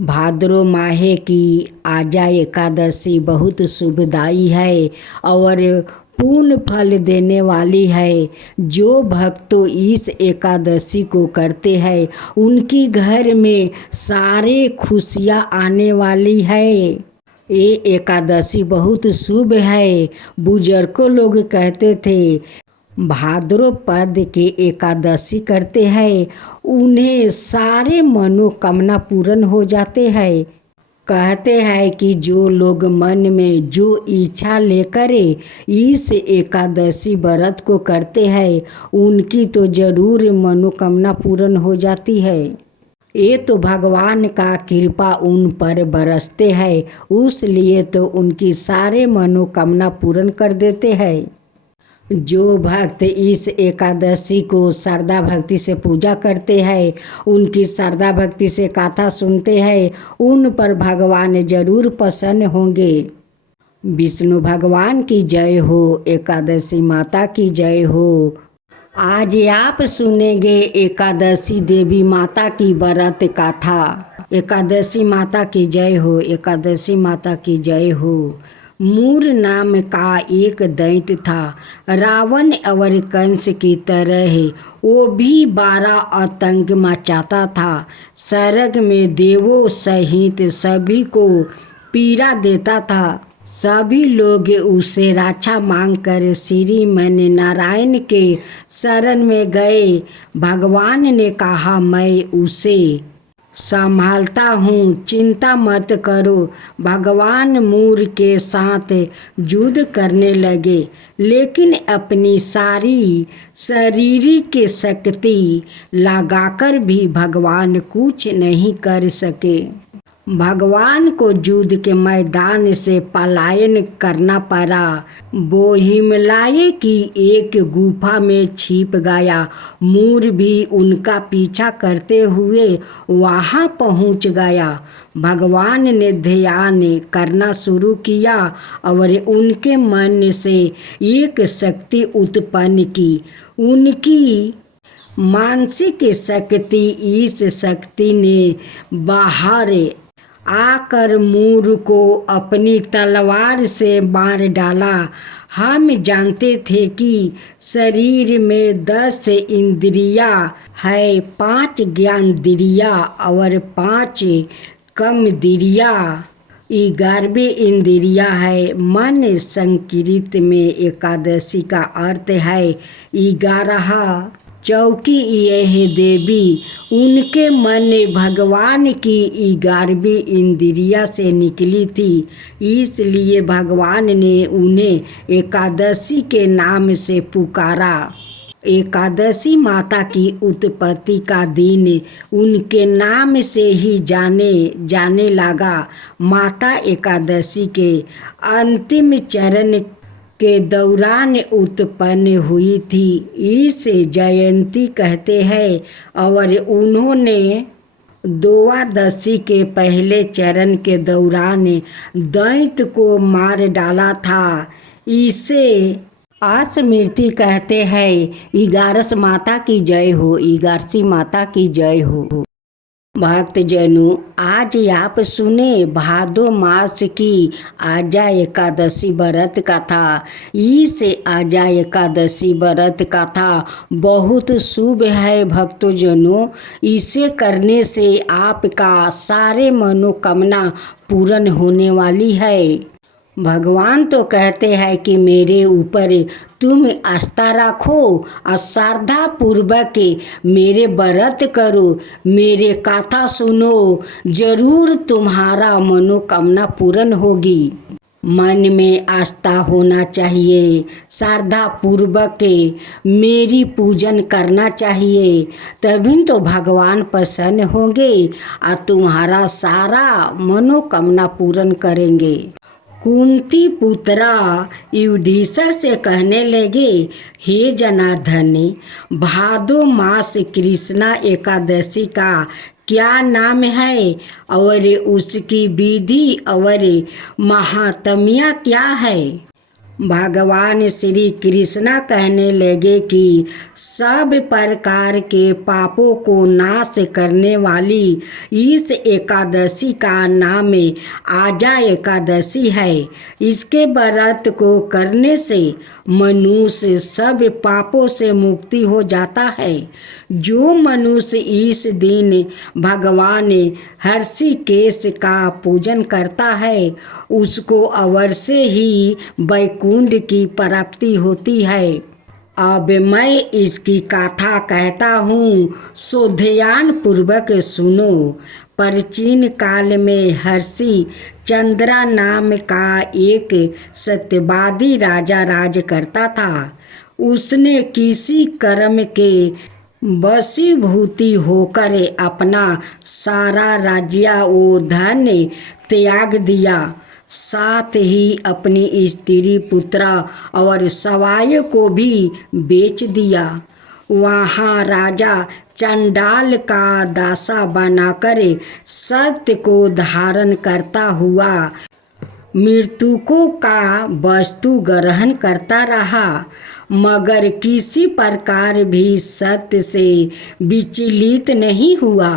भाद्रो माहे की आजा एकादशी बहुत शुभदायी है और पूर्ण फल देने वाली है। जो भक्त इस एकादशी को करते हैं उनकी घर में सारे खुशियाँ आने वाली है। ये एकादशी बहुत शुभ है। बुजुर्गों लोग कहते थे भाद्रपद के एकादशी करते हैं उन्हें सारे मनोकामना पूर्ण हो जाते हैं। कहते हैं कि जो लोग मन में जो इच्छा लेकर इस एकादशी व्रत को करते हैं उनकी तो जरूर मनोकामना पूर्ण हो जाती है। ये तो भगवान का कृपा उन पर बरसते हैं, उसलिए तो उनकी सारे मनोकामना पूर्ण कर देते हैं। जो भक्त इस एकादशी को श्रद्धा भक्ति से पूजा करते हैं, उनकी श्रद्धा भक्ति से कथा सुनते हैं, उन पर भगवान जरूर प्रसन्न होंगे। विष्णु भगवान की जय हो, एकादशी माता की जय हो। आज आप सुनेंगे एकादशी देवी माता की व्रत कथा। एकादशी माता की जय हो, एकादशी माता की जय हो। मूर नाम का एक दैत्य था, रावण और कंस की तरह वो भी 12 आतंक मचाता था। स्वर्ग में देवों सहित सभी को पीड़ा देता था। सभी लोग उसे रक्षा मांगकर श्रीमन नारायण के शरण में गए। भगवान ने कहा मैं उसे संभालता हूँ, चिंता मत करो। भगवान मूर के साथ युद्ध करने लगे, लेकिन अपनी सारी शारीरिक शक्ति लगाकर भी भगवान कुछ नहीं कर सके। भगवान को युद्ध के मैदान से पलायन करना पड़ा। वो हिमालय की एक गुफा में छिप गया। मूर भी उनका पीछा करते हुए वहां पहुंच गया। भगवान ने ध्यान करना शुरू किया और उनके मन से एक शक्ति उत्पन्न की। उनकी मानसिक शक्ति, इस शक्ति ने बाहर आकर मूर को अपनी तलवार से मार डाला। हम जानते थे कि शरीर में 10 इंद्रियां है, 5 ज्ञानेंद्रियां और 5 कर्मेंद्रियां, 11वीं इंद्रिया है। मन संस्कृत में एकादशी का अर्थ है 11। चौकी यह देवी, उनके मन भगवान की 11वीं इंद्रिया से निकली थी, इसलिए भगवान ने उन्हें एकादशी के नाम से पुकारा। एकादशी माता की उत्पत्ति का दिन उनके नाम से ही जाने लगा। माता एकादशी के अंतिम चरण के दौरान उत्पन्न हुई थी, इसे जयंती कहते हैं। और उन्होंने द्वादशी के पहले चरण के दौरान दैत्य को मार डाला था, इसे अस्मृति कहते हैं। 11 माता की जय हो, 11 माता की जय हो। भक्तजनों, आज आप सुने भादो मास की आजा एकादशी व्रत कथा। इस आजा एकादशी व्रत कथा बहुत शुभ है भक्तजनों। इसे करने से आपका सारे मनोकामना पूर्ण होने वाली है। भगवान तो कहते हैं कि मेरे ऊपर तुम आस्था रखो और श्रद्धा पूर्वक मेरे व्रत करो, मेरे कथा सुनो, जरूर तुम्हारा मनोकामना पूर्ण होगी। मन में आस्था होना चाहिए, श्रद्धा पूर्वक मेरी पूजन करना चाहिए, तभी तो भगवान प्रसन्न होंगे और तुम्हारा सारा मनोकामना पूर्ण करेंगे। कुंती पुत्रा युधिष्ठिर से कहने लगे, हे जनार्दन, भादो मास कृष्णा एकादशी का क्या नाम है और उसकी विधि और महात्म्य क्या है? भगवान श्री कृष्णा कहने लगे कि सब प्रकार के पापों को नाश करने वाली इस एकादशी का नाम आजा एकादशी है। इसके व्रत को करने से मनुष्य सब पापों से मुक्ति हो जाता है। जो मनुष्य इस दिन भगवान हर्षिकेश का पूजन करता है उसको अवश्य ही वैकुंठ की प्राप्ति होती है। अब मैं इसकी कथा कहता हूँ, सो ध्यान पूर्वक सुनो। प्राचीन काल में हर्षि चंद्रा नाम का एक सत्यवादी राजा राज करता था। उसने किसी कर्म के वशीभूति होकर अपना सारा राज्य व धन त्याग दिया, साथ ही अपनी स्त्री पुत्र और सवाय को भी बेच दिया। वहाँ राजा चंडाल का दासा बनाकर सत्य को धारण करता हुआ मृतकों का वस्तु ग्रहण करता रहा, मगर किसी प्रकार भी सत्य से विचलित नहीं हुआ।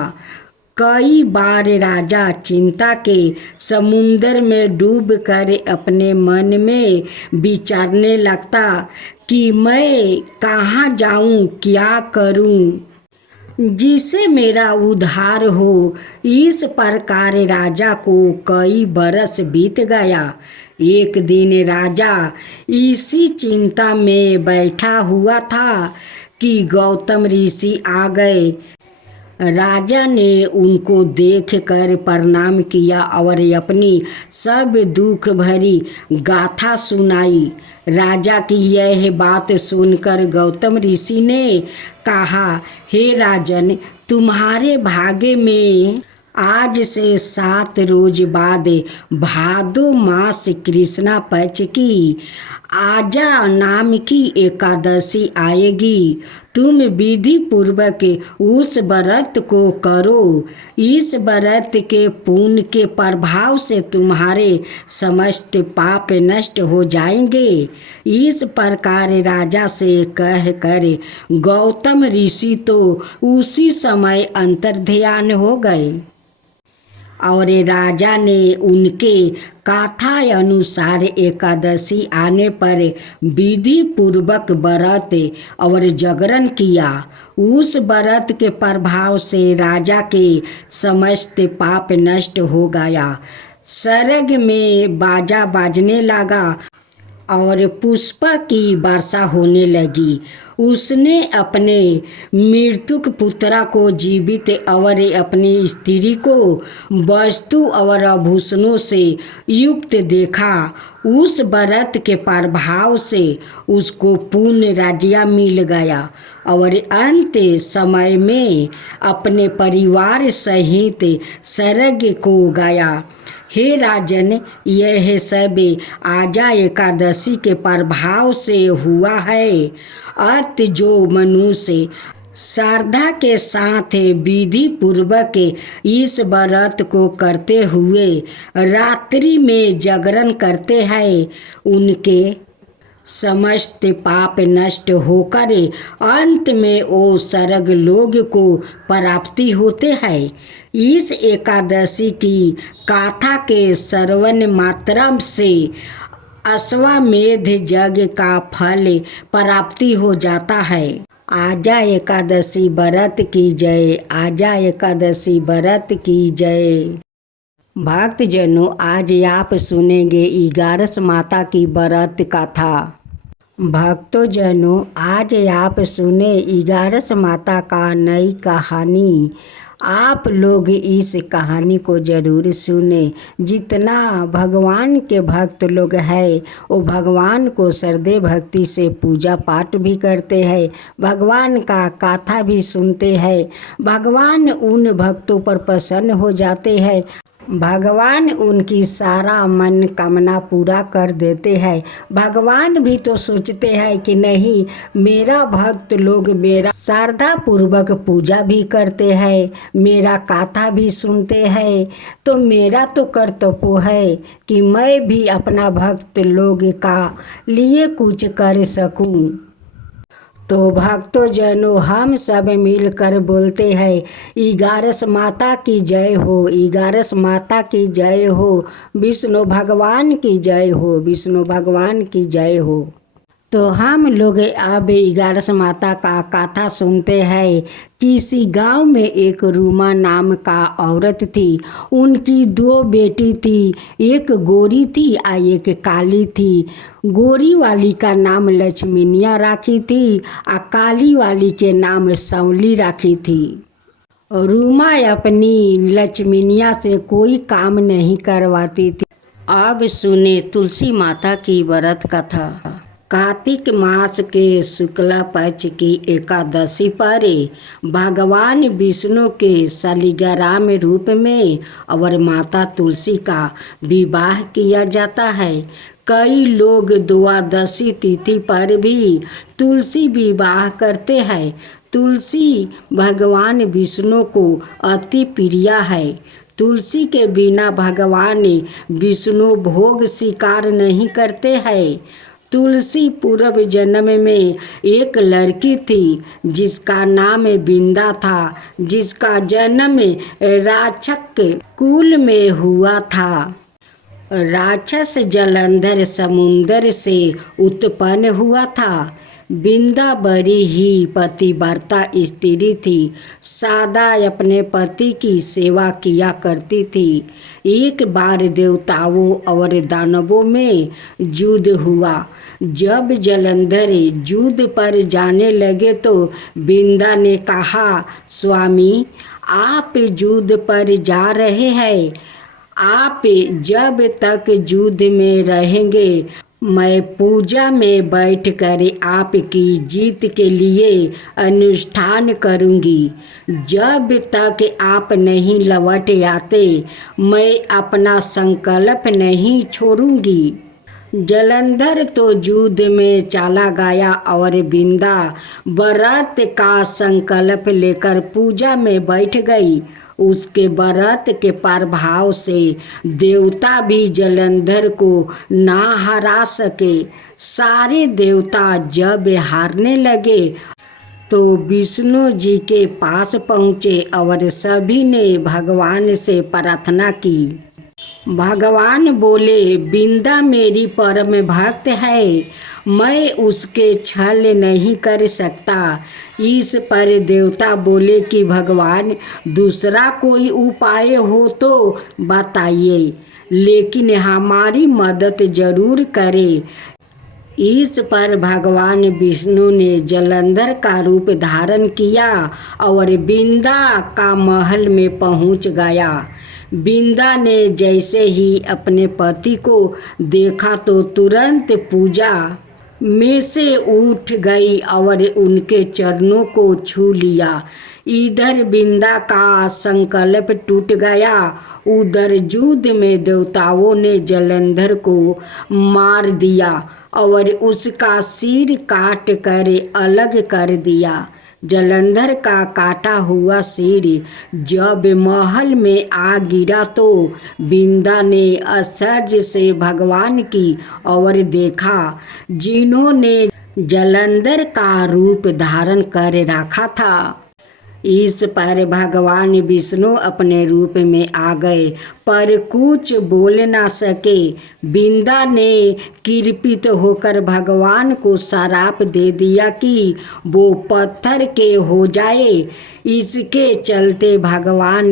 कई बार राजा चिंता के समुद्र में डूबकर अपने मन में विचारने लगता कि मैं कहाँ जाऊँ, क्या करूँ जिससे मेरा उद्धार हो। इस प्रकार राजा को कई बरस बीत गया। एक दिन राजा इसी चिंता में बैठा हुआ था कि गौतम ऋषि आ गए। राजा ने उनको देखकर प्रणाम किया और अपनी सब दुख भरी गाथा सुनाई। राजा की यह बात सुनकर गौतम ऋषि ने कहा, हे राजन, तुम्हारे भाग्य में आज से 7 रोज बाद भादो मास कृष्णा पक्ष की आजा नाम की एकादशी आएगी। तुम विधि पूर्वक उस व्रत को करो। इस व्रत के पुण्य के प्रभाव से तुम्हारे समस्त पाप नष्ट हो जाएंगे। इस प्रकार राजा से कहकर गौतम ऋषि तो उसी समय अंतर्ध्यान हो गए और राजा ने उनके कथा अनुसार एकादशी आने पर विधि पूर्वक व्रत और जागरण किया। उस व्रत के प्रभाव से राजा के समस्त पाप नष्ट हो गया। स्वर्ग में बाजा बाजने लगा और पुष्प की वर्षा होने लगी। उसने अपने मृतक पुत्र को जीवित और अपनी स्त्री को वस्तु और आभूषणों से युक्त देखा। उस व्रत के प्रभाव से उसको पूर्ण राज्य मिल गया और अंत समय में अपने परिवार सहित स्वर्ग को गया। हे राजन, यह सब आजा एकादशी के प्रभाव से हुआ है। अत जो मनुष्य श्रद्धा के साथ विधि पूर्वक इस व्रत को करते हुए रात्रि में जागरण करते हैं, उनके समस्त पाप नष्ट होकर अंत में वो स्वर्ग लोक को प्राप्ति होते हैं। इस एकादशी की गाथा के श्रवण मात्र से अश्वमेध यज्ञ का फल प्राप्ति हो जाता है। आजा एकादशी व्रत की जय। आजा एकादशी व्रत की जय। भक्तजनों, आज आप सुनेंगे 11 माता की व्रत कथा। भक्तजनों, आज आप सुने 11 माता का नई कहानी। आप लोग इस कहानी को ज़रूर सुने। जितना भगवान के भक्त लोग हैं वो भगवान को श्रद्धे भक्ति से पूजा पाठ भी करते हैं, भगवान का कथा भी सुनते हैं। भगवान उन भक्तों पर प्रसन्न हो जाते हैं भगवान उनकी सारा मन कामना पूरा कर देते हैं। भगवान भी तो सोचते हैं कि नहीं, मेरा भक्त लोग मेरा श्रद्धा पूर्वक पूजा भी करते हैं, मेरा कथा भी सुनते हैं, तो मेरा तो कर्तव्य है कि मैं भी अपना भक्त लोग का लिए कुछ कर सकूं। तो भक्तों जनों, हम सब मिलकर बोलते हैं, इगारस माता की जय हो, इगारस माता की जय हो, विष्णु भगवान की जय हो, विष्णु भगवान की जय हो। तो हम लोग अब इगारस माता का कथा सुनते हैं। किसी गांव में एक रूमा नाम का औरत थी। उनकी 2 बेटी थी, एक गोरी थी और एक काली थी। गोरी वाली का नाम लक्ष्मीनिया राखी थी और काली वाली के नाम सौली राखी थी। रूमा अपनी लक्ष्मीनिया से कोई काम नहीं करवाती थी। अब सुने तुलसी माता की व्रत कथा। कार्तिक मास के शुक्ला पक्ष की एकादशी पर भगवान विष्णु के शालिग्राम रूप में और माता तुलसी का विवाह किया जाता है। कई लोग द्वादशी तिथि पर भी तुलसी विवाह करते हैं। तुलसी भगवान विष्णु को अति प्रिय है। तुलसी के बिना भगवान विष्णु भोग स्वीकार नहीं करते हैं। तुलसी पूर्व जन्म में एक लड़की थी जिसका नाम बिंदा था, जिसका जन्म राक्षस कुल में हुआ था। राक्षस जलंधर समुंदर से उत्पन्न हुआ था। बिंदा बड़ी ही पतिव्रता स्त्री थी, सदा अपने पति की सेवा किया करती थी। एक बार देवताओं और दानवों में युद्ध हुआ। जब जलंधर युद्ध पर जाने लगे तो बिंदा ने कहा, स्वामी, आप युद्ध पर जा रहे हैं, आप जब तक युद्ध में रहेंगे मैं पूजा में बैठकर आपकी जीत के लिए अनुष्ठान करूंगी। जब तक आप नहीं लौट आते मैं अपना संकल्प नहीं छोड़ूंगी। जलंधर तो युद्ध में चला गया और बिंदा व्रत का संकल्प लेकर पूजा में बैठ गई। उसके व्रत के प्रभाव से देवता भी जलंधर को ना हरा सके। सारे देवता जब हारने लगे तो विष्णु जी के पास पहुँचे और सभी ने भगवान से प्रार्थना की। भगवान बोले, बिंदा मेरी परम भक्त है, मैं उसके छल नहीं कर सकता। इस पर देवता बोले कि भगवान, दूसरा कोई उपाय हो तो बताइए, लेकिन हमारी मदद जरूर करें। इस पर भगवान विष्णु ने जलंधर का रूप धारण किया और बिंदा का महल में पहुंच गया। बिंदा ने जैसे ही अपने पति को देखा तो तुरंत पूजा में से उठ गई और उनके चरणों को छू लिया। इधर बिंदा का संकल्प टूट गया, उधर युद्ध में देवताओं ने जलंधर को मार दिया और उसका सिर काट कर अलग कर दिया। जलंधर का काटा हुआ सिर जब महल में आ गिरा तो बिंदा ने आश्चर्य से भगवान की ओर देखा, जिन्होंने जलंधर का रूप धारण कर रखा था। इस पर भगवान विष्णु अपने रूप में आ गए पर कुछ बोल ना सके। बिंदा ने कृपित होकर भगवान को श्राप दे दिया कि वो पत्थर के हो जाए। इसके चलते भगवान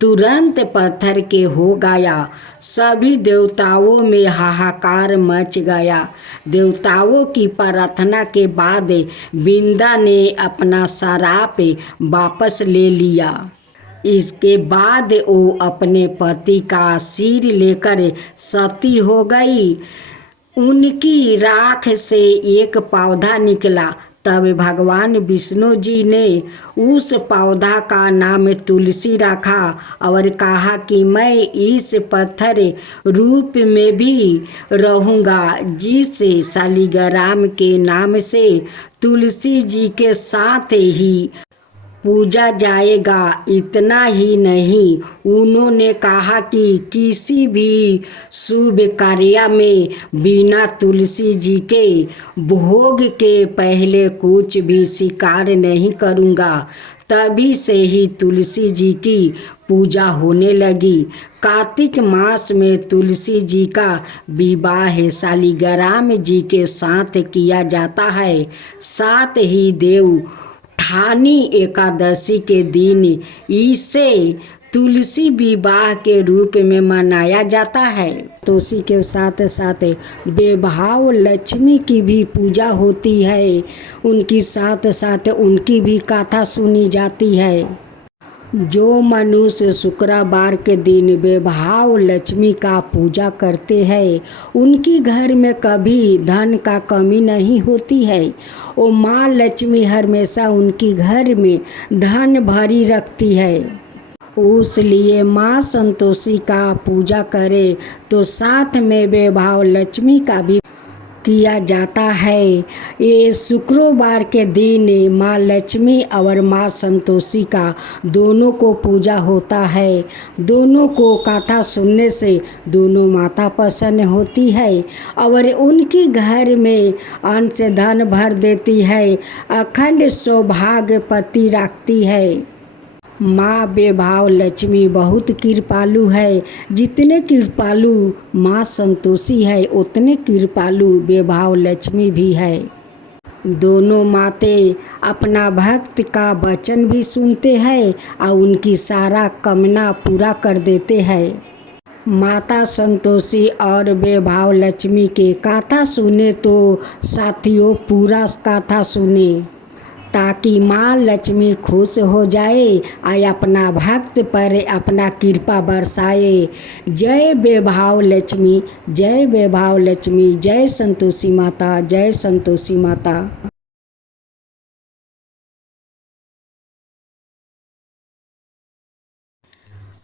तुरंत पत्थर के हो गया। सभी देवताओं में हाहाकार मच गया। देवताओं की प्रार्थना के बाद बिंदा ने अपना श्राप वापस ले लिया। इसके बाद वो अपने पति का सिर लेकर सती हो गई। उनकी राख से एक पौधा निकला, तब भगवान विष्णु जी ने उस पौधा का नाम तुलसी रखा और कहा कि मैं इस पत्थर रूप में भी रहूँगा, जिस शालिग्राम के नाम से तुलसी जी के साथ ही पूजा जाएगा। इतना ही नहीं, उन्होंने कहा कि किसी भी शुभ कार्य में बिना तुलसी जी के भोग के पहले कुछ भी स्वीकार नहीं करूँगा। तभी से ही तुलसी जी की पूजा होने लगी। कार्तिक मास में तुलसी जी का विवाह शालिग्राम जी के साथ किया जाता है। साथ ही देवउठानी एकादशी के दिन इसे तुलसी विवाह के रूप में मनाया जाता है। तो उसी के साथ साथ बेभाव लक्ष्मी की भी पूजा होती है। उनकी साथ साथ उनकी भी कथा सुनी जाती है। जो मनुष्य शुक्रवार के दिन बेभाव लक्ष्मी का पूजा करते हैं, उनकी घर में कभी धन का कमी नहीं होती है। वो माँ लक्ष्मी हमेशा उनकी घर में धन भरी रखती है। उसलिए माँ संतोषी का पूजा करे तो साथ में बेभाव लक्ष्मी का भी किया जाता है। ये शुक्रवार के दिन माँ लक्ष्मी और माँ संतोषी का दोनों को पूजा होता है। दोनों को कथा सुनने से दोनों माता प्रसन्न होती है और उनकी घर में अन्न से धन भर देती है, अखंड सौभाग्यपति रखती है। माँ बेभाव लक्ष्मी बहुत कृपालु है। जितने कृपालु माँ संतोषी है, उतने कृपालु बेभाव लक्ष्मी भी है। दोनों माते अपना भक्त का वचन भी सुनते हैं और उनकी सारा कामना पूरा कर देते हैं। माता संतोषी और बेभाव लक्ष्मी के कथा सुने तो साथियों पूरा कथा सुने, ताकि माँ लक्ष्मी खुश हो जाए और अपना भक्त पर अपना कृपा बरसाए। जय बेभाव लक्ष्मी, जय बेभाव लक्ष्मी, जय संतोषी माता, जय संतोषी माता।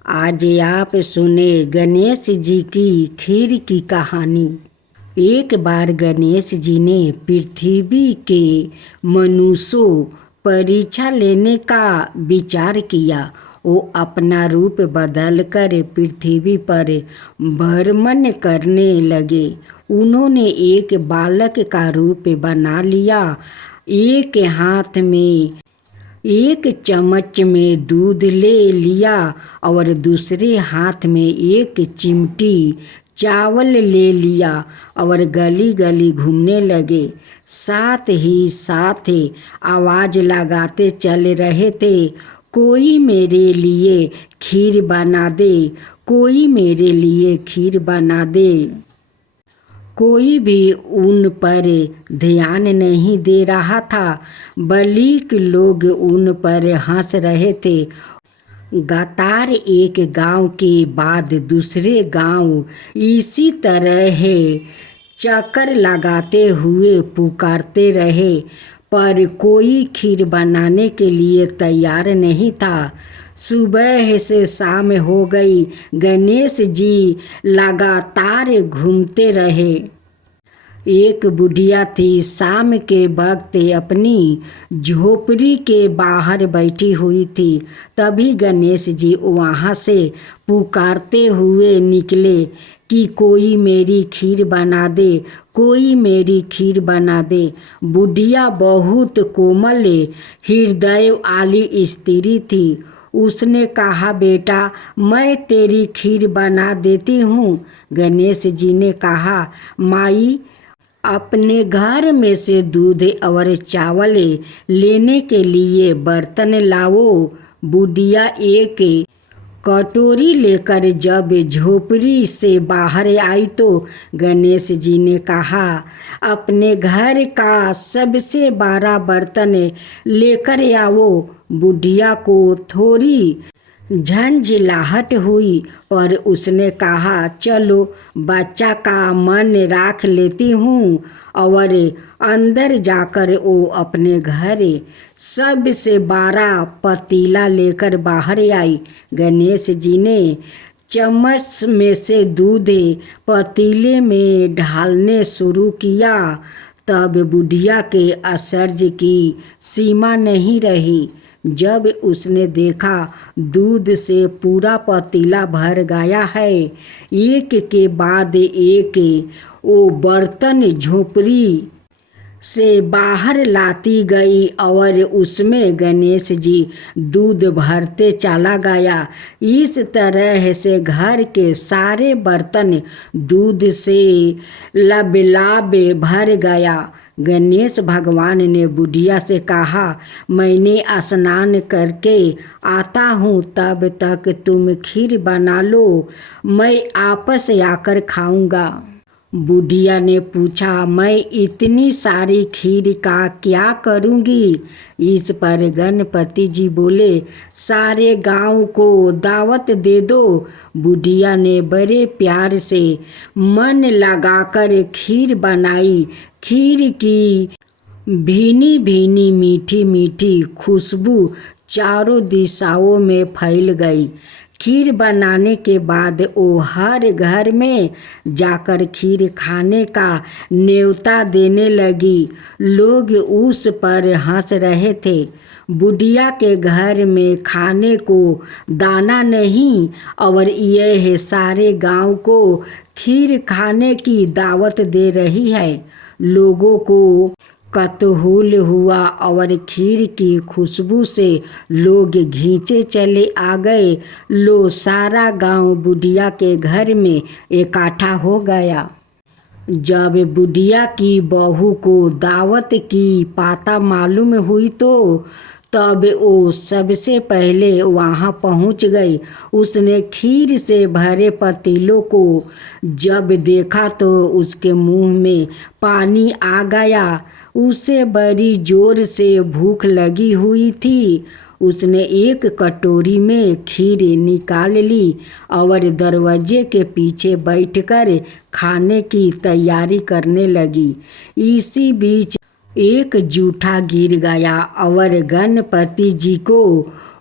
आज आप सुने गणेश जी की खीर की कहानी। एक बार गणेश जी ने पृथ्वी के मनुष्यों परीक्षा लेने का विचार किया। वो अपना रूप बदलकर पृथ्वी पर भ्रमण करने लगे। उन्होंने एक बालक का रूप बना लिया। एक हाथ में एक चम्मच में दूध ले लिया और दूसरे हाथ में एक चिमटी चावल ले लिया और गली गली घूमने लगे। साथ ही साथ आवाज़ लगाते चल रहे थे, कोई मेरे लिए खीर बना दे, कोई मेरे लिए खीर बना दे। कोई भी उन पर ध्यान नहीं दे रहा था, बल्कि लोग उन पर हंस रहे थे। लगातार एक गांव के बाद दूसरे गांव इसी तरह चक्कर लगाते हुए पुकारते रहे, पर कोई खीर बनाने के लिए तैयार नहीं था। सुबह से शाम हो गई, गणेश जी लगातार घूमते रहे। एक बुढ़िया थी, शाम के वक्त अपनी झोपड़ी के बाहर बैठी हुई थी। तभी गणेश जी वहाँ से पुकारते हुए निकले कि कोई मेरी खीर बना दे, कोई मेरी खीर बना दे। बुढ़िया बहुत कोमल हृदय वाली स्त्री थी। उसने कहा, बेटा मैं तेरी खीर बना देती हूँ। गणेश जी ने कहा, माई अपने घर में से दूध और चावल लेने के लिए बर्तन लाओ। बुढ़िया एक कटोरी लेकर जब झोपड़ी से बाहर आई तो गणेश जी ने कहा, अपने घर का सबसे बड़ा बर्तन लेकर आओ। बुढ़िया को थोड़ी झंझलाहट हुई और उसने कहा, चलो बच्चा का मन राख लेती हूँ। और अंदर जाकर वो अपने घर सबसे 12 पतीला लेकर बाहर आई। गणेश जी ने चम्मच में से दूध पतीले में ढालने शुरू किया। तब बुढ़िया के आश्चर्य की सीमा नहीं रही जब उसने देखा दूध से पूरा पतीला भर गया है। एक के बाद एक वो बर्तन झोपड़ी से बाहर लाती गई और उसमें गणेश जी दूध भरते चला गया। इस तरह से घर के सारे बर्तन दूध से लबलाब भर गया। गणेश भगवान ने बुढ़िया से कहा, मैंने स्नान करके आता हूँ, तब तक तुम खीर बना लो, मैं आपस आकर खाऊंगा। बुढ़िया ने पूछा, मैं इतनी सारी खीर का क्या करूँगी? इस पर गणपति जी बोले, सारे गांव को दावत दे दो। बुढ़िया ने बड़े प्यार से मन लगाकर खीर बनाई। खीर की भीनी भीनी मीठी मीठी खुशबू चारों दिशाओं में फैल गई। खीर बनाने के बाद वो हर घर में जाकर खीर खाने का न्योता देने लगी। लोग उस पर हंस रहे थे। बुढ़िया के घर में खाने को दाना नहीं और यह सारे गांव को खीर खाने की दावत दे रही है। लोगों को कतूहल हुआ और खीर की खुशबू से लोग घींचे चले आ गए। लो सारा गांव बुढ़िया के घर में इकट्ठा हो गया। जब बुढ़िया की बहू को दावत की पता मालूम हुई तो तब वो सबसे पहले वहाँ पहुँच गई। उसने खीर से भरे पतीलों को जब देखा तो उसके मुंह में पानी आ गया। उसे बड़ी जोर से भूख लगी हुई थी। उसने एक कटोरी में खीर निकाल ली और दरवाजे के पीछे बैठकर खाने की तैयारी करने लगी। इसी बीच एक जूठा गिर गया और गणपति जी को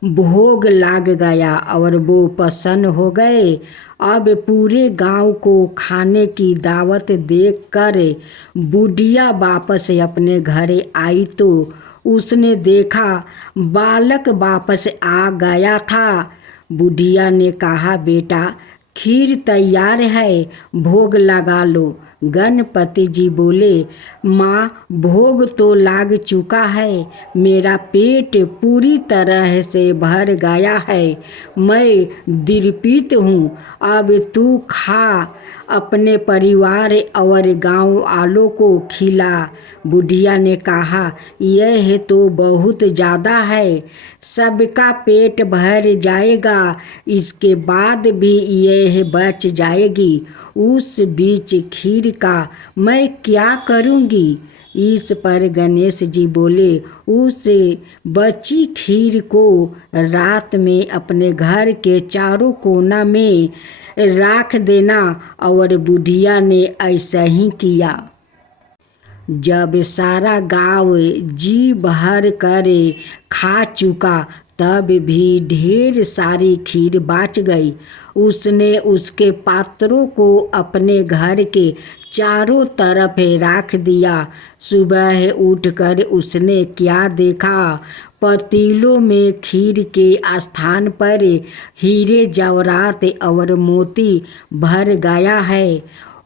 भोग लग गया और वो प्रसन्न हो गए। अब पूरे गांव को खाने की दावत देकर बुढ़िया वापस अपने घर आई तो उसने देखा बालक वापस आ गया था। बुढ़िया ने कहा, बेटा खीर तैयार है, भोग लगा लो। गणपति जी बोले, माँ भोग तो लाग चुका है, मेरा पेट पूरी तरह से भर गया है, मैं तृप्त हूँ। अब तू खा, अपने परिवार और गांव वालों को खिला। बुढ़िया ने कहा, यह तो बहुत ज़्यादा है, सबका पेट भर जाएगा, इसके बाद भी यह बच जाएगी। उस बीच खीर का मैं क्या करूँगी? इस पर गणेश जी बोले, उस बची खीर को रात में अपने घर के चारों कोना में रख देना। और बुढ़िया ने ऐसा ही किया। जब सारा गांव जी भर कर खा चुका तब भी ढेर सारी खीर बच गई। उसने उसके पात्रों को अपने घर के चारों तरफ रख दिया। सुबह उठकर उसने क्या देखा? पतीलों में खीर के स्थान पर हीरे जवाहरात और मोती भर गया है।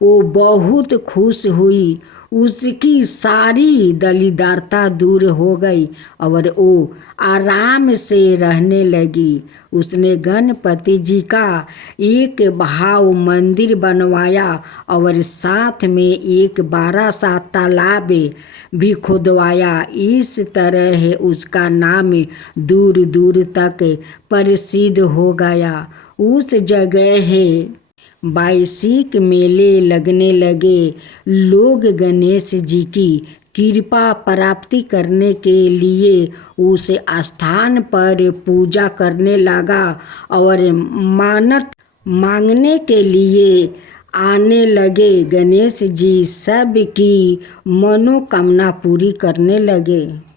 वो बहुत खुश हुई। उसकी सारी दलिद्रता दूर हो गई और वो आराम से रहने लगी। उसने गणपति जी का एक भाव मंदिर बनवाया और साथ में एक बड़ा सा तालाब भी खुदवाया। इस तरह उसका नाम दूर दूर तक प्रसिद्ध हो गया। उस जगह वार्षिक मेले लगने लगे। लोग गणेश जी की कृपा प्राप्ति करने के लिए उस स्थान पर पूजा करने लगा और मन्नत मांगने के लिए आने लगे। गणेश जी सब की मनोकामना पूरी करने लगे।